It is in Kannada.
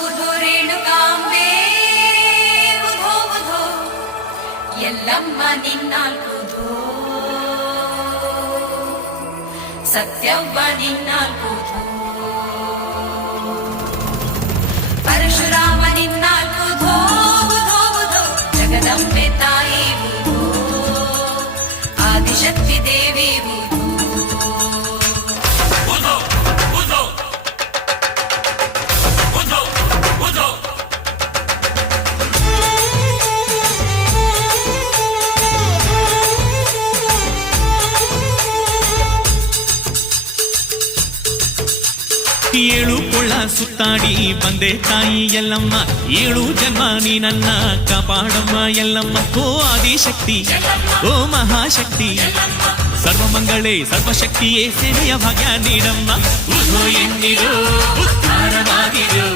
ಉಧೋ ರೇಣುಕಾಂಬೆ, ಉಧೋ ಉಧೋ, ಎಲ್ಲಮ್ಮ ನಿನ್ನಾಲ್ಕುಧೋ ಸತ್ಯವ್ವ ನಿನ್ನಾಲ್ಕುಧೋ ಪರಶುರಾಮ ನಿನ್ನಾಲ್ಕುಧೋ ಉಧೋ ಉಧೋ ಜಗದಂಬೆ ತಾಯಿ ಉಧೋ. ಆದಿಶಕ್ತಿ ದೇವಿ ಏಳು ಕೊಳ್ಳ ಸುತ್ತಾಡಿ ಬಂದೆ ತಾಯಿ ಎಲ್ಲಮ್ಮ ಏಳು ಜನ್ಮ ನೀ ನನ್ನ ಕಾಪಾಡಮ್ಮ ಎಲ್ಲಮ್ಮ ಓ ಆದಿಶಕ್ತಿ ಓ ಮಹಾಶಕ್ತಿ ಸರ್ವಮಂಗಳೇ ಸರ್ವಶಕ್ತಿಯೇ ಸೇವೆಯ ಭಾಗ್ಯ ನೀಡಮ್ಮ ಉಧೋ ಎನ್ನಿರೋ ಉದ್ಧಾರವಾಗಿರು